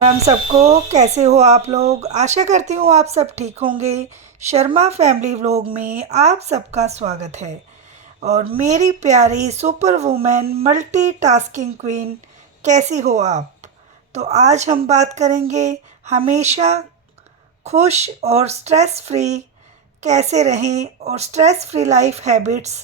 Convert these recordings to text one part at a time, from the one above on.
हम सबको कैसे हो आप लोग। आशा करती हूँ आप सब ठीक होंगे। शर्मा फैमिली व्लॉग में आप सबका स्वागत है। और मेरी प्यारी सुपर वुमेन मल्टीटास्किंग क्वीन, कैसी हो आप। तो आज हम बात करेंगे हमेशा खुश और स्ट्रेस फ्री कैसे रहें और stress free life habits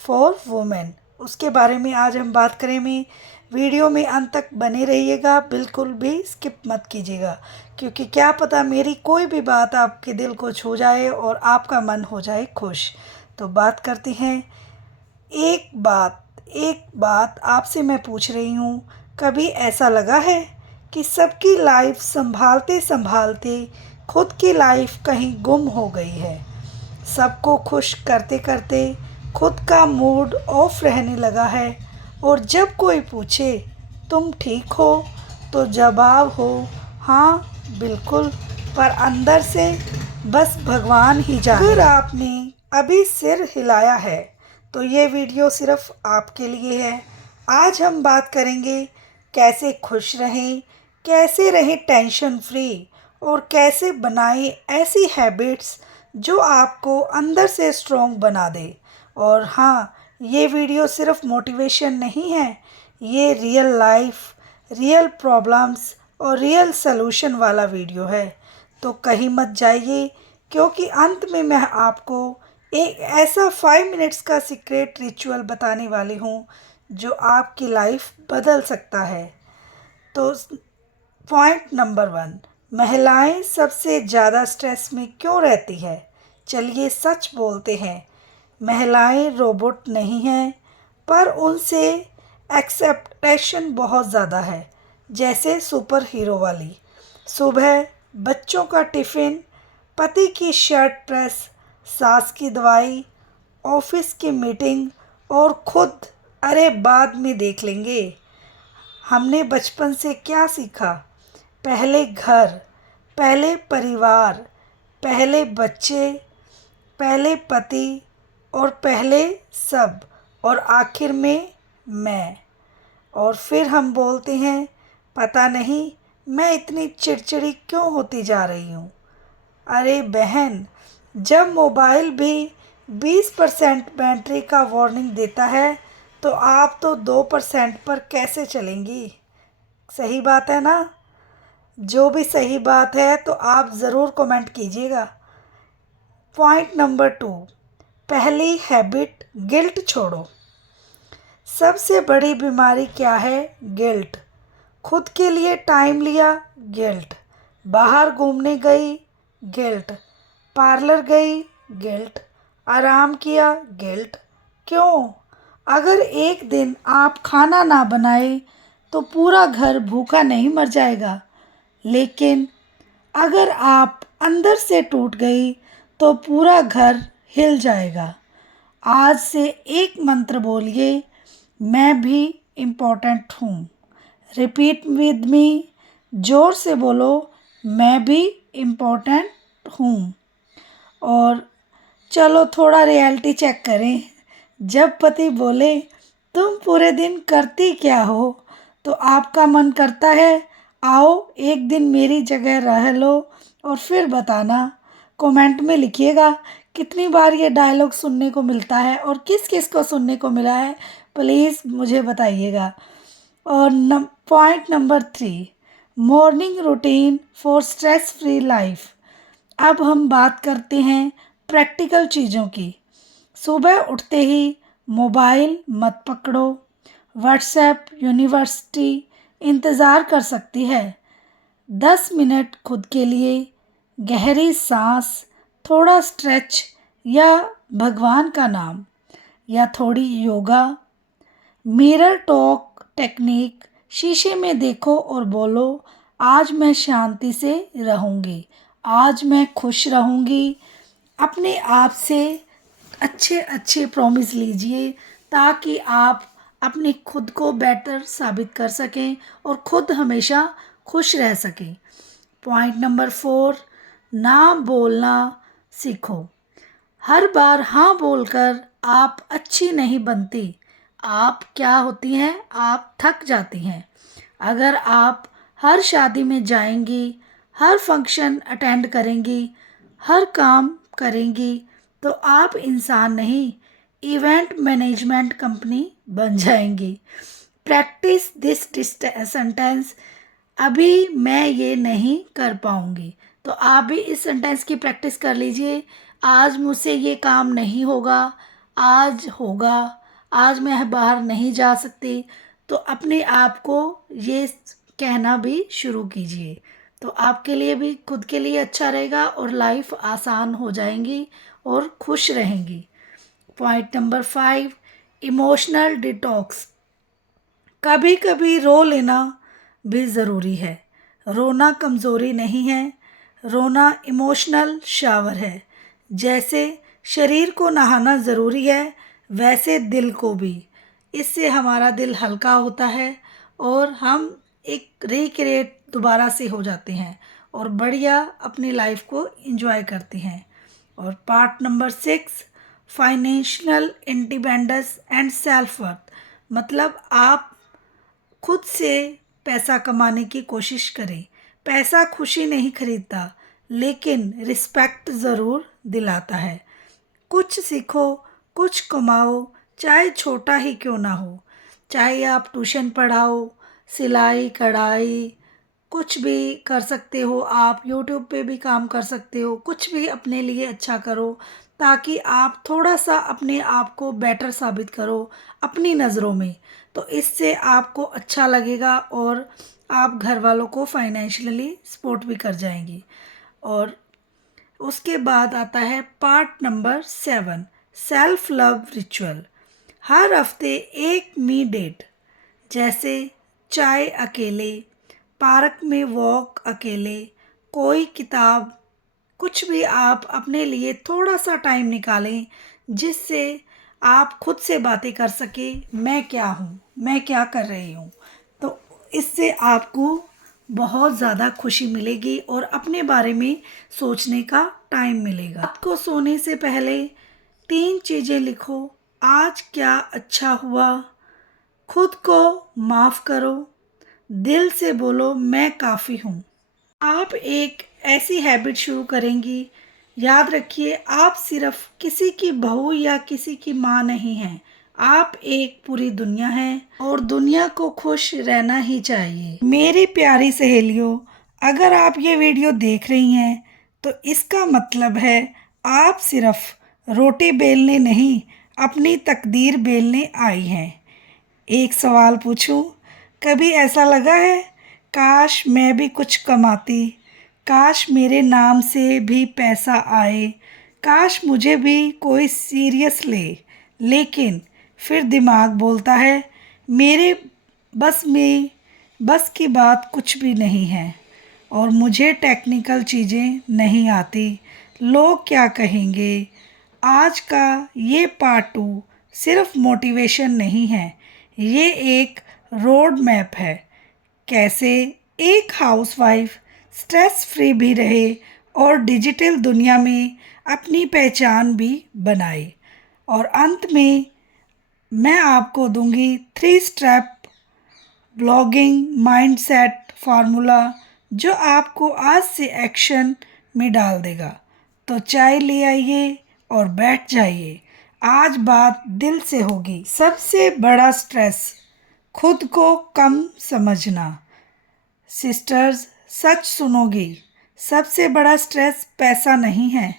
for women, उसके बारे में आज हम बात करेंगे। वीडियो में अंत तक बने रहिएगा, बिल्कुल भी स्किप मत कीजिएगा, क्योंकि क्या पता मेरी कोई भी बात आपके दिल को छू जाए और आपका मन हो जाए खुश। तो बात करते हैं। एक बात आपसे मैं पूछ रही हूँ, कभी ऐसा लगा है कि सबकी लाइफ संभालते संभालते खुद की लाइफ कहीं गुम हो गई है। सबको खुश करते करते खुद का मूड ऑफ रहने लगा है, और जब कोई पूछे तुम ठीक हो तो जवाब हो हाँ बिल्कुल, पर अंदर से बस भगवान ही जाने। अगर आपने अभी सिर हिलाया है तो ये वीडियो सिर्फ आपके लिए है। आज हम बात करेंगे कैसे खुश रहें, कैसे रहें टेंशन फ्री, और कैसे बनाएं ऐसी हैबिट्स जो आपको अंदर से स्ट्रॉन्ग बना दे। और हाँ, ये वीडियो सिर्फ मोटिवेशन नहीं है, ये रियल लाइफ, रियल प्रॉब्लम्स और रियल सलूशन वाला वीडियो है। तो कहीं मत जाइए, क्योंकि अंत में मैं आपको एक ऐसा 5 मिनट्स का सीक्रेट रिचुअल बताने वाली हूँ जो आपकी लाइफ बदल सकता है। तो पॉइंट नंबर 1, महिलाएं सबसे ज़्यादा स्ट्रेस में क्यों रहती है। चलिए सच बोलते हैं, महिलाएं रोबोट नहीं हैं, पर उनसे एक्सेप्टेशन बहुत ज़्यादा है, जैसे सुपर हीरो वाली। सुबह बच्चों का टिफ़िन, पति की शर्ट प्रेस, सास की दवाई, ऑफिस की मीटिंग, और खुद अरे बाद में देख लेंगे। हमने बचपन से क्या सीखा? पहले घर, पहले परिवार, पहले बच्चे, पहले पति, और पहले सब, और आखिर में मैं। और फिर हम बोलते हैं पता नहीं मैं इतनी चिड़चिड़ी क्यों होती जा रही हूँ। अरे बहन, जब मोबाइल भी 20% बैटरी का वार्निंग देता है तो आप तो 2% पर कैसे चलेंगी। सही बात है ना। जो भी सही बात है तो आप ज़रूर कमेंट कीजिएगा। पॉइंट नंबर 2, पहली हैबिट, गिल्ट छोड़ो। सबसे बड़ी बीमारी क्या है? गिल्ट। खुद के लिए टाइम लिया, गिल्ट। बाहर घूमने गई, गिल्ट। पार्लर गई, गिल्ट। आराम किया, गिल्ट। क्यों? अगर एक दिन आप खाना ना बनाए तो पूरा घर भूखा नहीं मर जाएगा, लेकिन अगर आप अंदर से टूट गई तो पूरा घर हिल जाएगा। आज से एक मंत्र बोलिए, मैं भी इम्पोर्टेंट हूँ। रिपीट विद मी, जोर से बोलो, मैं भी इम्पोर्टेंट हूँ। और चलो थोड़ा रियलिटी चेक करें। जब पति बोले तुम पूरे दिन करती क्या हो, तो आपका मन करता है आओ एक दिन मेरी जगह रह लो, और फिर बताना। कमेंट में लिखिएगा कितनी बार ये डायलॉग सुनने को मिलता है और किस किस को सुनने को मिला है, प्लीज़ मुझे बताइएगा। और point number 3, morning routine for stress free life. अब हम बात करते हैं प्रैक्टिकल चीज़ों की। सुबह उठते ही मोबाइल मत पकड़ो। व्हाट्सएप यूनिवर्सिटी इंतज़ार कर सकती है। 10 मिनट खुद के लिए, गहरी सांस, थोड़ा स्ट्रेच, या भगवान का नाम, या थोड़ी योगा। मिरर टॉक टेक्निक, शीशे में देखो और बोलो आज मैं शांति से रहूँगी, आज मैं खुश रहूँगी। अपने आप से अच्छे अच्छे प्रॉमिस लीजिए, ताकि आप अपने खुद को बेटर साबित कर सकें और खुद हमेशा खुश रह सकें। पॉइंट नंबर 4, ना बोलना सीखो। हर बार हाँ बोलकर आप अच्छी नहीं बनती। आप क्या होती हैं? आप थक जाती हैं। अगर आप हर शादी में जाएंगी, हर फंक्शन अटेंड करेंगी, हर काम करेंगी, तो आप इंसान नहीं, इवेंट मैनेजमेंट कंपनी बन जाएंगी। Practice this sentence. अभी मैं ये नहीं कर पाऊंगी। तो आप भी इस सेंटेंस की प्रैक्टिस कर लीजिए। आज मुझसे ये काम नहीं होगा, आज होगा, आज मैं बाहर नहीं जा सकती। तो अपने आप को ये कहना भी शुरू कीजिए। तो आपके लिए भी, खुद के लिए अच्छा रहेगा और लाइफ आसान हो जाएंगी और खुश रहेंगी। Point number 5, emotional detox. कभी कभी रो लेना भी ज़रूरी है। रोना कमज़ोरी नहीं है, रोना इमोशनल शावर है। जैसे शरीर को नहाना ज़रूरी है, वैसे दिल को भी। इससे हमारा दिल हल्का होता है और हम एक रिक्रिएट दोबारा से हो जाते हैं और बढ़िया अपनी लाइफ को एंजॉय करते हैं। और part number 6, financial independence and self worth. मतलब आप खुद से पैसा कमाने की कोशिश करें। पैसा खुशी नहीं खरीदता, लेकिन रिस्पेक्ट ज़रूर दिलाता है। कुछ सीखो, कुछ कमाओ, चाहे छोटा ही क्यों ना हो। चाहे आप ट्यूशन पढ़ाओ, सिलाई कढ़ाई, कुछ भी कर सकते हो। आप यूट्यूब पे भी काम कर सकते हो। कुछ भी अपने लिए अच्छा करो, ताकि आप थोड़ा सा अपने आप को बेटर साबित करो अपनी नज़रों में। तो इससे आपको अच्छा लगेगा और आप घर वालों को फाइनेंशियली सपोर्ट भी कर जाएंगी। और उसके बाद आता है part number 7, self love ritual. हर हफ्ते एक मी डेट, जैसे चाय अकेले, पार्क में वॉक अकेले, कोई किताब, कुछ भी आप अपने लिए थोड़ा सा टाइम निकालें, जिससे आप खुद से बातें कर सके, मैं क्या हूँ, मैं क्या कर रही हूँ। तो इससे आपको बहुत ज़्यादा खुशी मिलेगी और अपने बारे में सोचने का टाइम मिलेगा। रात को सोने से पहले 3 चीज़ें लिखो। आज क्या अच्छा हुआ, खुद को माफ़ करो, दिल से बोलो मैं काफ़ी हूँ। आप एक ऐसी हैबिट शुरू करेंगी। याद रखिए, आप सिर्फ किसी की बहू या किसी की माँ नहीं हैं। आप एक पूरी दुनिया हैं और दुनिया को खुश रहना ही चाहिए। मेरी प्यारी सहेलियों, अगर आप ये वीडियो देख रही हैं तो इसका मतलब है आप सिर्फ रोटी बेलने नहीं, अपनी तकदीर बेलने आई हैं। एक सवाल पूछूं, कभी ऐसा लगा है काश मैं भी कुछ कमाती, काश मेरे नाम से भी पैसा आए, काश मुझे भी कोई सीरियस ले। लेकिन फिर दिमाग बोलता है मेरे बस की बात कुछ भी नहीं है और मुझे टेक्निकल चीज़ें नहीं आती, लोग क्या कहेंगे। आज का ये पार्ट 2 सिर्फ मोटिवेशन नहीं है, ये एक रोड मैप है। कैसे एक हाउसवाइफ स्ट्रेस फ्री भी रहे और डिजिटल दुनिया में अपनी पहचान भी बनाए। और अंत में मैं आपको दूंगी 3 स्टेप ब्लॉगिंग माइंडसेट फार्मूला, जो आपको आज से एक्शन में डाल देगा। तो चाय ले आइए और बैठ जाइए, आज बात दिल से होगी। सबसे बड़ा स्ट्रेस खुद को कम समझना। सिस्टर्स, सच सुनोगी, सबसे बड़ा स्ट्रेस पैसा नहीं है,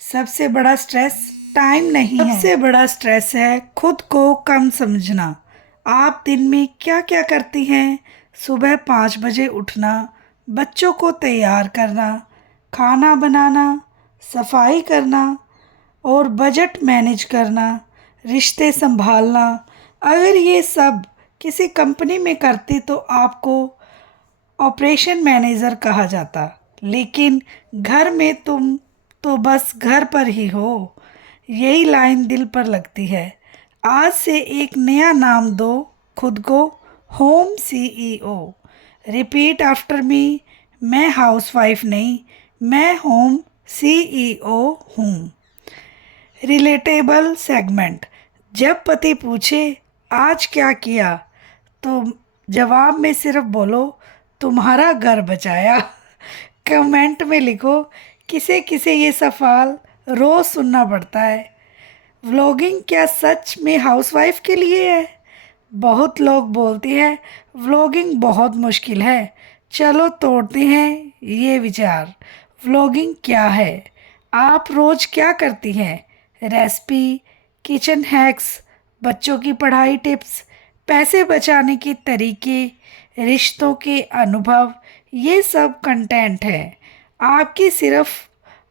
सबसे बड़ा स्ट्रेस टाइम नहीं है, सबसे बड़ा स्ट्रेस है खुद को कम समझना। आप दिन में क्या क्या करती हैं? सुबह 5 बजे उठना, बच्चों को तैयार करना, खाना बनाना, सफाई करना और बजट मैनेज करना, रिश्ते संभालना। अगर ये सब किसी कंपनी में करती तो आपको ऑपरेशन मैनेजर कहा जाता, लेकिन घर में तुम तो बस घर पर ही हो। यही लाइन दिल पर लगती है। आज से एक नया नाम दो खुद को, home CEO. Repeat after me, मैं हाउसवाइफ नहीं, मैं होम सीईओ हूँ। Relatable segment. जब पति पूछे आज क्या किया, तो जवाब में सिर्फ बोलो तुम्हारा घर बचाया। कमेंट में लिखो, किसे किसे ये सवाल रोज़ सुनना पड़ता है। व्लॉगिंग क्या सच में हाउसवाइफ के लिए है? बहुत लोग बोलते हैं व्लॉगिंग बहुत मुश्किल है। चलो तोड़ते हैं ये विचार। व्लॉगिंग क्या है? आप रोज़ क्या करती हैं? रेसिपी, किचन हैक्स, बच्चों की पढ़ाई टिप्स, पैसे बचाने के तरीके, रिश्तों के अनुभव, ये सब कंटेंट है।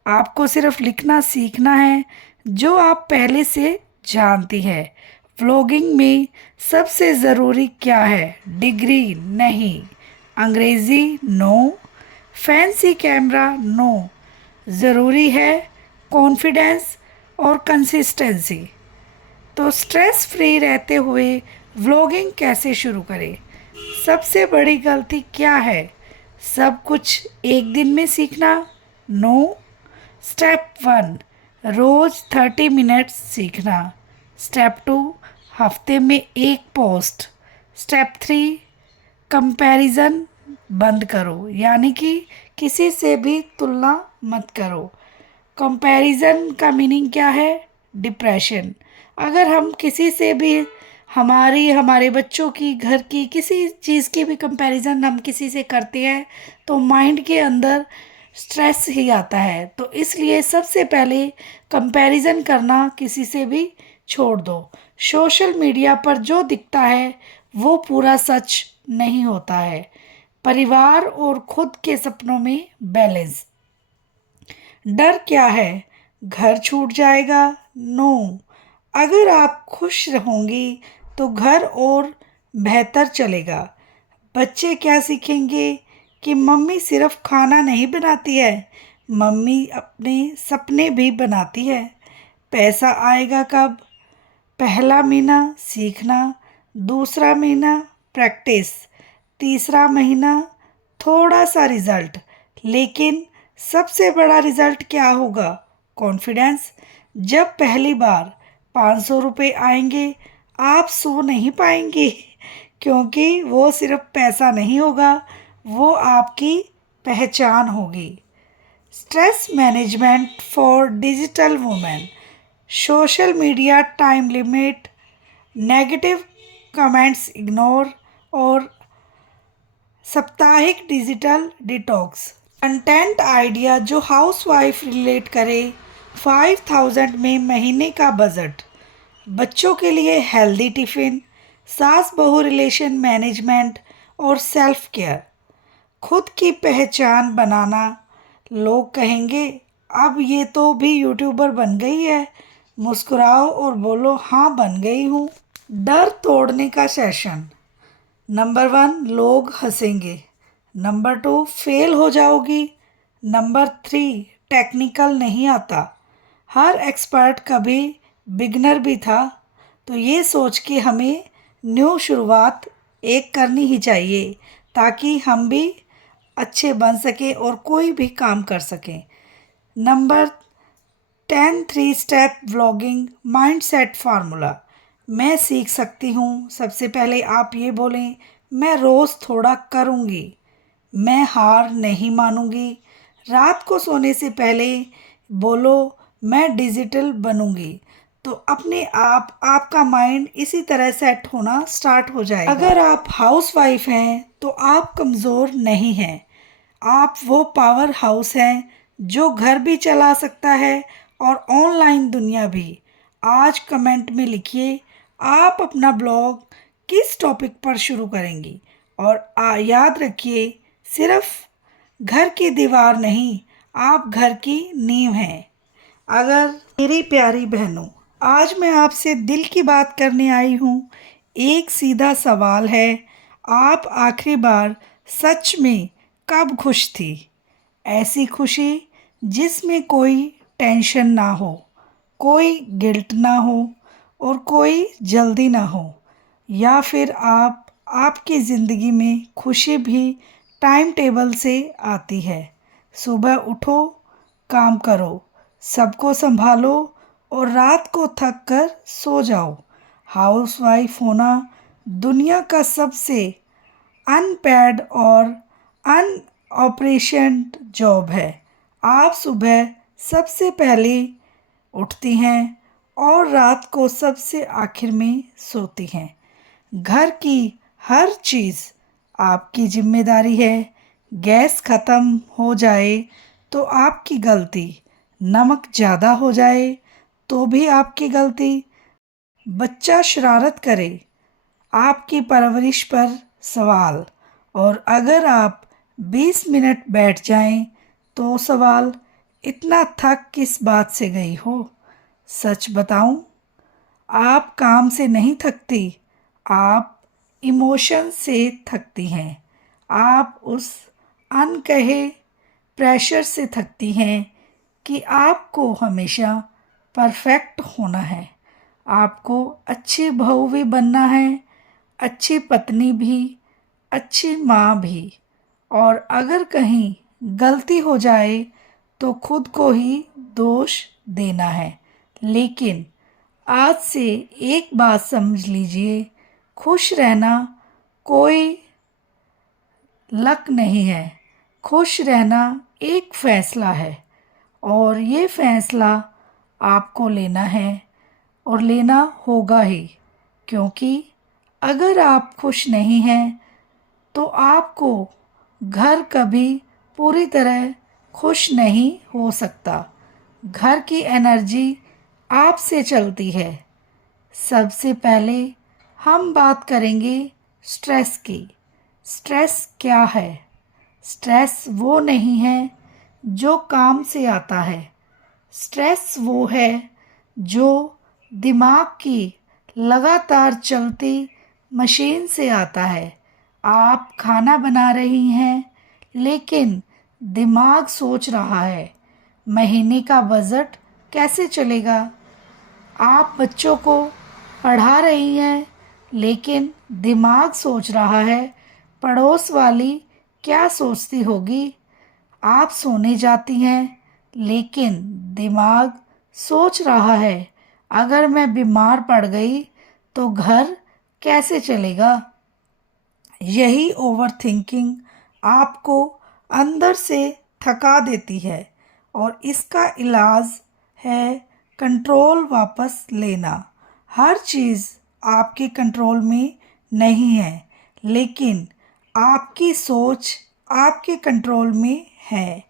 आपको सिर्फ लिखना सीखना है जो आप पहले से जानती हैं। व्लॉगिंग में सबसे ज़रूरी क्या है? डिग्री नहीं, अंग्रेज़ी नो, फैंसी कैमरा नो, ज़रूरी है कॉन्फिडेंस और कंसिस्टेंसी। तो स्ट्रेस फ्री रहते हुए व्लॉगिंग कैसे शुरू करें? सबसे बड़ी गलती क्या है? सब कुछ एक दिन में सीखना? नो। स्टेप 1, रोज़ 30 मिनट्स सीखना। स्टेप 2, हफ्ते में एक पोस्ट। स्टेप 3, कंपैरिजन बंद करो, यानी कि किसी से भी तुलना मत करो। कंपैरिजन का मीनिंग क्या है? डिप्रेशन। अगर हम किसी से भी हमारे बच्चों की, घर की, किसी चीज़ की भी कंपैरिजन हम किसी से करते हैं तो माइंड के अंदर स्ट्रेस ही आता है। तो इसलिए सबसे पहले कंपैरिजन करना किसी से भी छोड़ दो। सोशल मीडिया पर जो दिखता है वो पूरा सच नहीं होता है। परिवार और खुद के सपनों में बैलेंस। डर क्या है? घर छूट जाएगा? नो। अगर आप खुश रहोगी तो घर और बेहतर चलेगा। बच्चे क्या सीखेंगे कि मम्मी सिर्फ खाना नहीं बनाती है, मम्मी अपने सपने भी बनाती है। पैसा आएगा कब? पहला महीना सीखना, दूसरा महीना प्रैक्टिस, तीसरा महीना थोड़ा सा रिजल्ट। लेकिन सबसे बड़ा रिजल्ट क्या होगा? कॉन्फिडेंस। जब पहली बार 500 रुपये आएंगे आप सो नहीं पाएंगे, क्योंकि वो सिर्फ पैसा नहीं होगा, वो आपकी पहचान होगी। Stress management for digital women. Social media time limit, negative comments ignore और साप्ताहिक डिजिटल डिटॉक्स। कंटेंट आइडिया जो हाउसवाइफ रिलेट करे। 5000 में महीने का बजट। बच्चों के लिए हेल्दी टिफ़िन, सास बहू रिलेशन मैनेजमेंट और सेल्फ केयर। खुद की पहचान बनाना। लोग कहेंगे अब ये तो भी यूट्यूबर बन गई है। मुस्कुराओ और बोलो हाँ बन गई हूँ। डर तोड़ने का सेशन। नंबर 1, लोग हंसेंगे। नंबर 2, फेल हो जाओगी। नंबर 3, टेक्निकल नहीं आता। हर एक्सपर्ट कभी बिगनर भी था। तो ये सोच के हमें न्यू शुरुआत एक करनी ही चाहिए ताकि हम भी अच्छे बन सकें और कोई भी काम कर सकें। Number 10, 3 step vlogging mindset formula. मैं सीख सकती हूँ। सबसे पहले आप ये बोलें, मैं रोज़ थोड़ा करूँगी, मैं हार नहीं मानूंगी। रात को सोने से पहले बोलो मैं डिजिटल बनूंगी। तो अपने आप आपका माइंड इसी तरह सेट होना स्टार्ट हो जाएगा। अगर आप हाउसवाइफ हैं तो आप कमज़ोर नहीं हैं, आप वो पावर हाउस हैं जो घर भी चला सकता है और ऑनलाइन दुनिया भी। आज कमेंट में लिखिए आप अपना ब्लॉग किस टॉपिक पर शुरू करेंगी। और याद रखिए सिर्फ घर की दीवार नहीं, आप घर की नींव हैं। अगर मेरी प्यारी बहनों, आज मैं आपसे दिल की बात करने आई हूँ। एक सीधा सवाल है, आप आखिरी बार सच में कब खुश थी? ऐसी खुशी जिसमें कोई टेंशन ना हो, कोई गिल्ट ना हो और कोई जल्दी ना हो। या फिर आपकी ज़िंदगी में खुशी भी टाइम टेबल से आती है। सुबह उठो, काम करो, सबको संभालो और रात को थक कर सो जाओ। हाउसवाइफ होना दुनिया का सबसे अनपेड और अनऑपरेशन जॉब है। आप सुबह सबसे पहले उठती हैं और रात को सबसे आखिर में सोती हैं। घर की हर चीज़ आपकी जिम्मेदारी है। गैस ख़त्म हो जाए तो आपकी गलती, नमक ज़्यादा हो जाए तो भी आपकी गलती, बच्चा शरारत करे, आपकी परवरिश पर सवाल, और अगर आप 20 मिनट बैठ जाएं तो सवाल, इतना थक किस बात से गई हो? सच बताऊं, आप काम से नहीं थकती, आप इमोशन से थकती हैं। आप उस अनकहे प्रेशर से थकती हैं कि आपको हमेशा परफेक्ट होना है। आपको अच्छी बहू भी बनना है, अच्छी पत्नी भी, अच्छी माँ भी, और अगर कहीं गलती हो जाए तो खुद को ही दोष देना है। लेकिन आज से एक बात समझ लीजिए, खुश रहना कोई लक नहीं है। खुश रहना एक फ़ैसला है, और ये फ़ैसला आपको लेना है और लेना होगा ही, क्योंकि अगर आप खुश नहीं हैं तो आपको घर कभी पूरी तरह खुश नहीं हो सकता। घर की एनर्जी आपसे चलती है। सबसे पहले हम बात करेंगे स्ट्रेस की। स्ट्रेस क्या है? स्ट्रेस वो नहीं है जो काम से आता है। स्ट्रेस वो है जो दिमाग की लगातार चलती मशीन से आता है। आप खाना बना रही हैं, लेकिन दिमाग सोच रहा है महीने का बजट कैसे चलेगा। आप बच्चों को पढ़ा रही हैं, लेकिन दिमाग सोच रहा है पड़ोस वाली क्या सोचती होगी। आप सोने जाती हैं, लेकिन दिमाग सोच रहा है अगर मैं बीमार पड़ गई तो घर कैसे चलेगा। यही ओवर थिंकिंग आपको अंदर से थका देती है, और इसका इलाज है कंट्रोल वापस लेना। हर चीज़ आपके कंट्रोल में नहीं है, लेकिन आपकी सोच आपके कंट्रोल में है।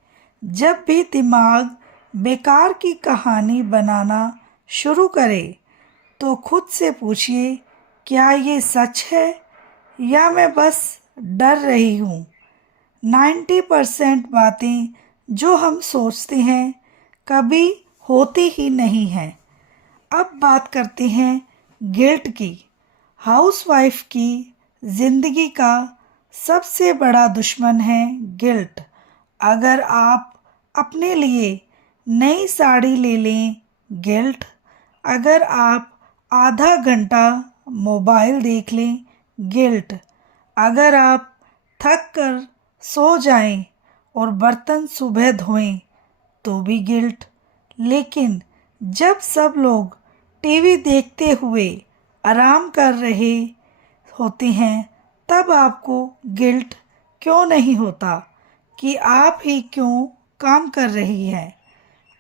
जब भी दिमाग बेकार की कहानी बनाना शुरू करे तो खुद से पूछिए, क्या ये सच है या मैं बस डर रही हूँ। 90% बातें जो हम सोचते हैं कभी होती ही नहीं हैं। अब बात करते हैं गिल्ट की। हाउसवाइफ की ज़िंदगी का सबसे बड़ा दुश्मन है गिल्ट। अगर आप अपने लिए नई साड़ी ले लें, गिल्ट। अगर आप आधा घंटा मोबाइल देख लें, गिल्ट। अगर आप थक कर सो जाएं और बर्तन सुबह धोएं तो भी गिल्ट। लेकिन जब सब लोग टीवी देखते हुए आराम कर रहे होते हैं तब आपको गिल्ट क्यों नहीं होता कि आप ही क्यों काम कर रही हैं।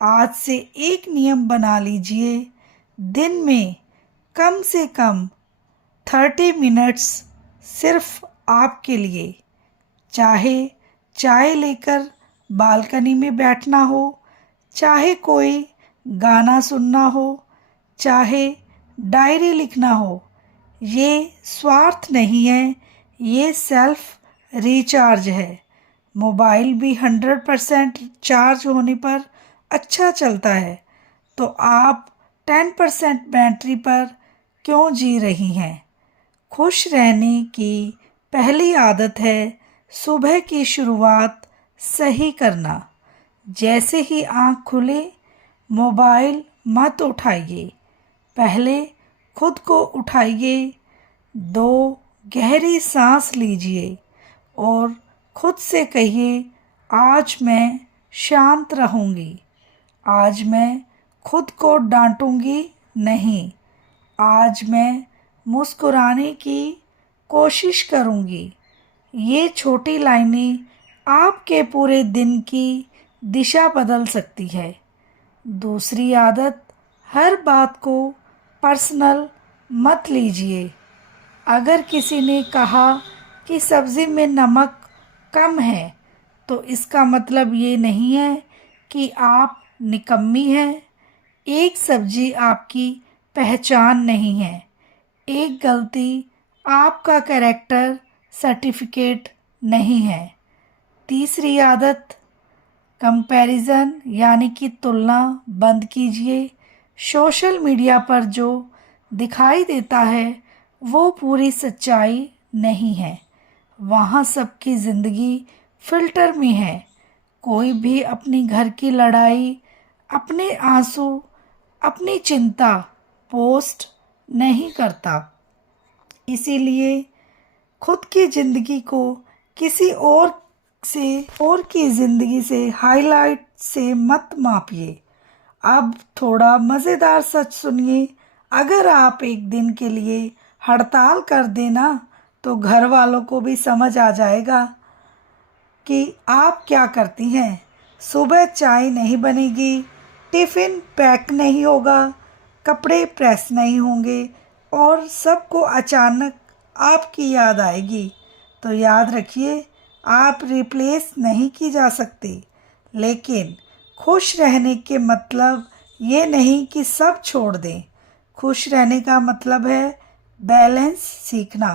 आज से एक नियम बना लीजिए, दिन में कम से कम 30 मिनट्स सिर्फ आपके लिए। चाहे चाय लेकर बालकनी में बैठना हो, चाहे कोई गाना सुनना हो, चाहे डायरी लिखना हो। ये स्वार्थ नहीं है, ये सेल्फ रिचार्ज है। मोबाइल भी 100% चार्ज होने पर अच्छा चलता है, तो आप 10% बैटरी पर क्यों जी रही हैं। खुश रहने की पहली आदत है सुबह की शुरुआत सही करना। जैसे ही आँख खुले मोबाइल मत उठाइए, पहले खुद को उठाइए, 2 गहरी सांस लीजिए और खुद से कहिए, आज मैं शांत रहूँगी, आज मैं खुद को डांटूंगी नहीं, आज मैं मुस्कुराने की कोशिश करूँगी। ये छोटी लाइनें आपके पूरे दिन की दिशा बदल सकती है। दूसरी आदत, हर बात को पर्सनल मत लीजिए। अगर किसी ने कहा कि सब्ज़ी में नमक कम है तो इसका मतलब ये नहीं है कि आप निकम्मी हैं। एक सब्ज़ी आपकी पहचान नहीं है। एक गलती आपका कैरेक्टर सर्टिफिकेट नहीं है। तीसरी आदत, कंपैरिजन यानी कि तुलना बंद कीजिए। सोशल मीडिया पर जो दिखाई देता है वो पूरी सच्चाई नहीं है। वहाँ सबकी ज़िंदगी फ़िल्टर में है। कोई भी अपनी घर की लड़ाई, अपने आंसू, अपनी चिंता पोस्ट नहीं करता। इसीलिए खुद की ज़िंदगी को किसी और की ज़िंदगी से हाईलाइट से मत मापिए। अब थोड़ा मज़ेदार सच सुनिए। अगर आप एक दिन के लिए हड़ताल कर देना तो घर वालों को भी समझ आ जाएगा कि आप क्या करती हैं। सुबह चाय नहीं बनेगी, टिफ़िन पैक नहीं होगा, कपड़े प्रेस नहीं होंगे और सबको अचानक आपकी याद आएगी। तो याद रखिए, आप रिप्लेस नहीं की जा सकती। लेकिन खुश रहने के मतलब ये नहीं कि सब छोड़ दें। खुश रहने का मतलब है बैलेंस सीखना।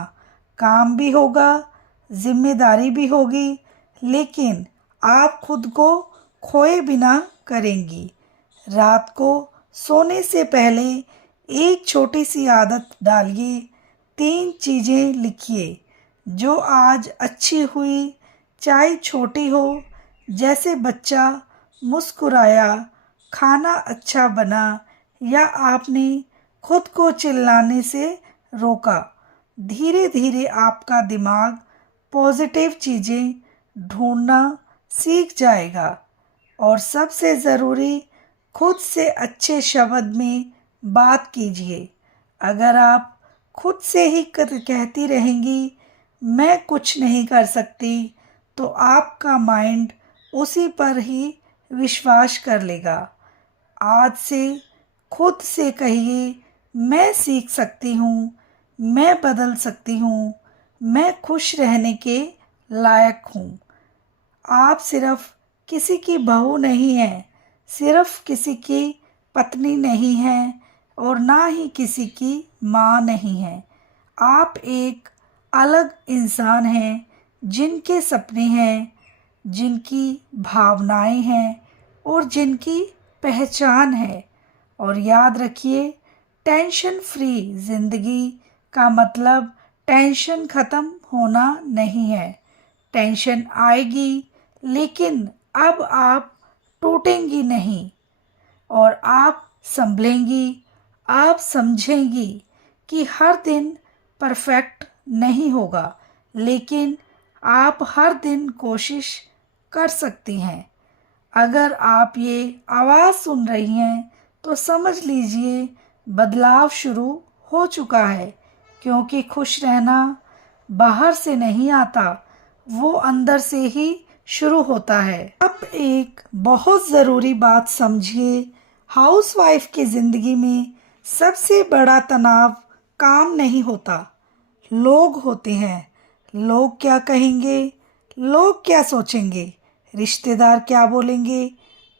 काम भी होगा, जिम्मेदारी भी होगी, लेकिन आप खुद को खोए बिना करेंगी। रात को सोने से पहले एक छोटी सी आदत डालिए। 3 चीज़ें लिखिए जो आज अच्छी हुई, चाहे छोटी हो, जैसे बच्चा मुस्कुराया, खाना अच्छा बना या आपने खुद को चिल्लाने से रोका। धीरे धीरे आपका दिमाग पॉजिटिव चीज़ें ढूंढना सीख जाएगा। और सबसे ज़रूरी, खुद से अच्छे शब्द में बात कीजिए। अगर आप खुद से ही कहती रहेंगी मैं कुछ नहीं कर सकती, तो आपका माइंड उसी पर ही विश्वास कर लेगा। आज से खुद से कहिए मैं सीख सकती हूँ, मैं बदल सकती हूँ, मैं खुश रहने के लायक हूँ। आप सिर्फ किसी की बहू नहीं हैं, सिर्फ किसी की पत्नी नहीं हैं और ना ही किसी की माँ नहीं हैं। आप एक अलग इंसान हैं, जिनके सपने हैं, जिनकी भावनाएं हैं और जिनकी पहचान है। और याद रखिए, टेंशन फ्री ज़िंदगी का मतलब टेंशन ख़त्म होना नहीं है। टेंशन आएगी, लेकिन अब आप टूटेंगी नहीं और आप संभलेंगी। आप समझेंगी कि हर दिन परफेक्ट नहीं होगा, लेकिन आप हर दिन कोशिश कर सकती हैं। अगर आप ये आवाज़ सुन रही हैं तो समझ लीजिए बदलाव शुरू हो चुका है, क्योंकि खुश रहना बाहर से नहीं आता, वो अंदर से ही शुरू होता है। अब एक बहुत ज़रूरी बात समझिए, हाउसवाइफ की ज़िंदगी में सबसे बड़ा तनाव काम नहीं होता, लोग होते हैं। लोग क्या कहेंगे, लोग क्या सोचेंगे, रिश्तेदार क्या बोलेंगे,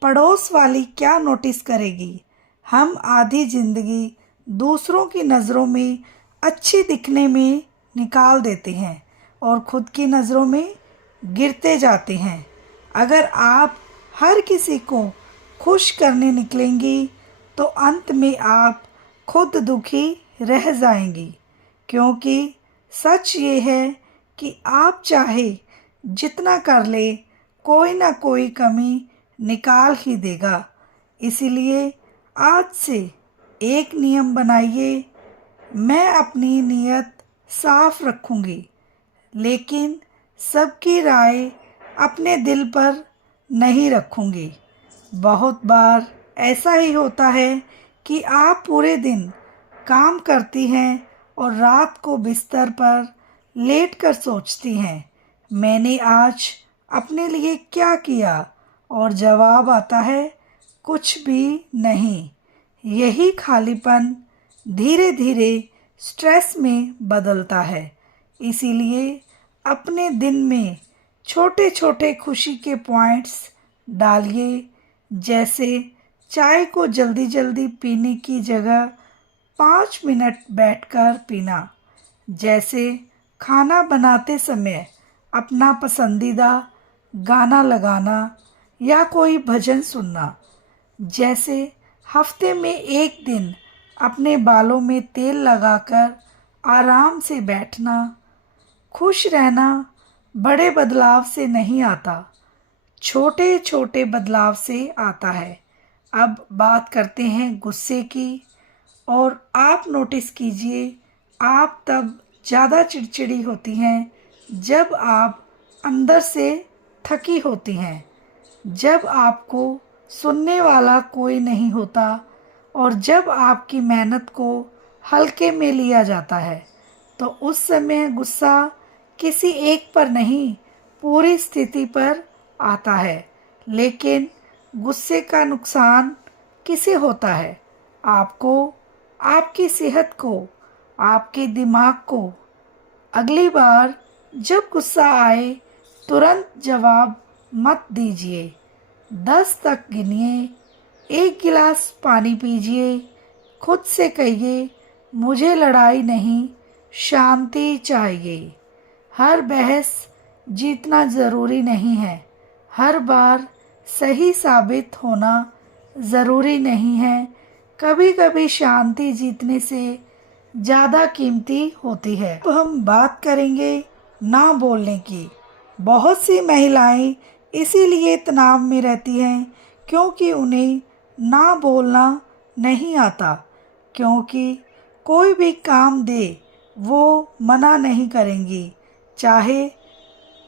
पड़ोस वाली क्या नोटिस करेगी। हम आधी ज़िंदगी दूसरों की नज़रों में अच्छी दिखने में निकाल देते हैं और ख़ुद की नज़रों में गिरते जाते हैं। अगर आप हर किसी को खुश करने निकलेंगी तो अंत में आप खुद दुखी रह जाएंगी, क्योंकि सच ये है कि आप चाहे जितना कर ले, कोई ना कोई कमी निकाल ही देगा। इसीलिए आज से एक नियम बनाइए, मैं अपनी नीयत साफ रखूँगी, लेकिन सबकी राय अपने दिल पर नहीं रखूँगी। बहुत बार ऐसा ही होता है कि आप पूरे दिन काम करती हैं और रात को बिस्तर पर लेटकर सोचती हैं मैंने आज अपने लिए क्या किया? और जवाब आता है कुछ भी नहीं। यही खालीपन धीरे धीरे स्ट्रेस में बदलता है। इसीलिए अपने दिन में छोटे छोटे खुशी के पॉइंट्स डालिए, जैसे चाय को जल्दी जल्दी पीने की जगह 5 मिनट बैठकर पीना, जैसे खाना बनाते समय अपना पसंदीदा गाना लगाना या कोई भजन सुनना, जैसे हफ्ते में एक दिन अपने बालों में तेल लगाकर आराम से बैठना। खुश रहना बड़े बदलाव से नहीं आता, छोटे छोटे बदलाव से आता है। अब बात करते हैं गुस्से की। और आप नोटिस कीजिए, आप तब ज़्यादा चिड़चिड़ी होती हैं जब आप अंदर से थकी होती हैं, जब आपको सुनने वाला कोई नहीं होता और जब आपकी मेहनत को हल्के में लिया जाता है। तो उस समय गुस्सा किसी एक पर नहीं, पूरी स्थिति पर आता है। लेकिन गुस्से का नुकसान किसे होता है? आपको, आपकी सेहत को, आपके दिमाग को। अगली बार जब गुस्सा आए तुरंत जवाब मत दीजिए। 10 तक गिनिए, 1 गिलास पानी पीजिए, खुद से कहिए मुझे लड़ाई नहीं, शांति चाहिए। हर बहस जीतना ज़रूरी नहीं है, हर बार सही साबित होना ज़रूरी नहीं है। कभी कभी शांति जीतने से ज़्यादा कीमती होती है। तो हम बात करेंगे ना बोलने की। बहुत सी महिलाएं इसीलिए तनाव में रहती हैं क्योंकि उन्हें ना बोलना नहीं आता। क्योंकि कोई भी काम दे वो मना नहीं करेंगी, चाहे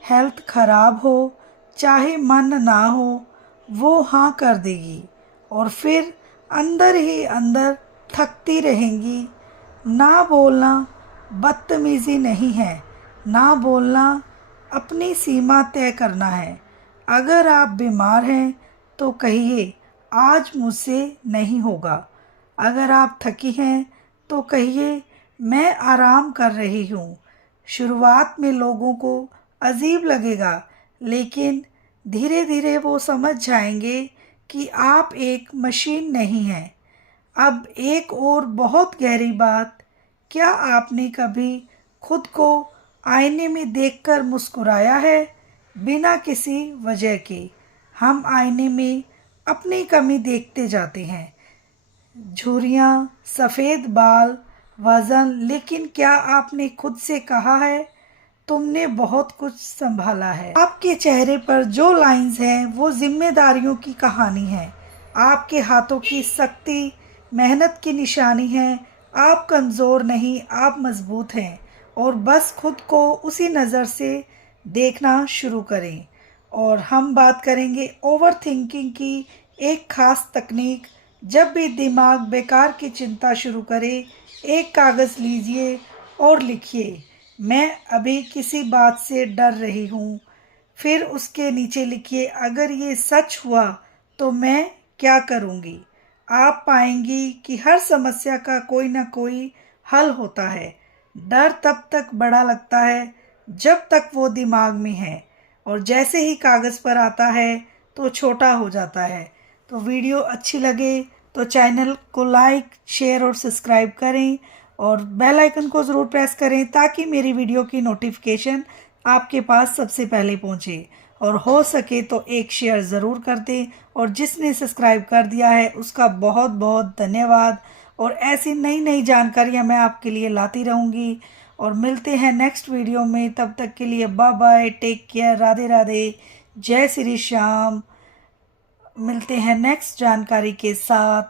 हेल्थ ख़राब हो, चाहे मन ना हो, वो हाँ कर देगी और फिर अंदर ही अंदर थकती रहेंगी। ना बोलना बदतमीज़ी नहीं है, ना बोलना अपनी सीमा तय करना है। अगर आप बीमार हैं तो कहिए आज मुझसे नहीं होगा। अगर आप थकी हैं तो कहिए मैं आराम कर रही हूँ। शुरुआत में लोगों को अजीब लगेगा, लेकिन धीरे धीरे वो समझ जाएंगे कि आप एक मशीन नहीं हैं। अब एक और बहुत गहरी बात, क्या आपने कभी खुद को आईने में देखकर मुस्कुराया है बिना किसी वजह के? हम आईने में अपनी कमी देखते जाते हैं, झुर्रियाँ, सफ़ेद बाल, वज़न, लेकिन क्या आपने खुद से कहा है तुमने बहुत कुछ संभाला है? आपके चेहरे पर जो लाइंस हैं वो जिम्मेदारियों की कहानी है। आपके हाथों की सख्ती मेहनत की निशानी है। आप कमज़ोर नहीं, आप मजबूत हैं। और बस खुद को उसी नज़र से देखना शुरू करें। और हम बात करेंगे ओवर थिंकिंग की एक ख़ास तकनीक। जब भी दिमाग बेकार की चिंता शुरू करे, एक कागज़ लीजिए और लिखिए मैं अभी किसी बात से डर रही हूँ। फिर उसके नीचे लिखिए अगर ये सच हुआ तो मैं क्या करूँगी। आप पाएंगी कि हर समस्या का कोई ना कोई हल होता है। डर तब तक बड़ा लगता है जब तक वो दिमाग में है, और जैसे ही कागज़ पर आता है तो छोटा हो जाता है। तो वीडियो अच्छी लगे तो चैनल को लाइक, शेयर और सब्सक्राइब करें और बेल आइकन को ज़रूर प्रेस करें ताकि मेरी वीडियो की नोटिफिकेशन आपके पास सबसे पहले पहुंचे। और हो सके तो एक शेयर ज़रूर कर दें। और जिसने सब्सक्राइब कर दिया है उसका बहुत बहुत धन्यवाद। और ऐसी नई नई जानकारियां मैं आपके लिए लाती रहूँगी। और मिलते हैं नेक्स्ट वीडियो में, तब तक के लिए bye bye, take care, Radhe Radhe, जय श्री श्याम। मिलते हैं नेक्स्ट जानकारी के साथ।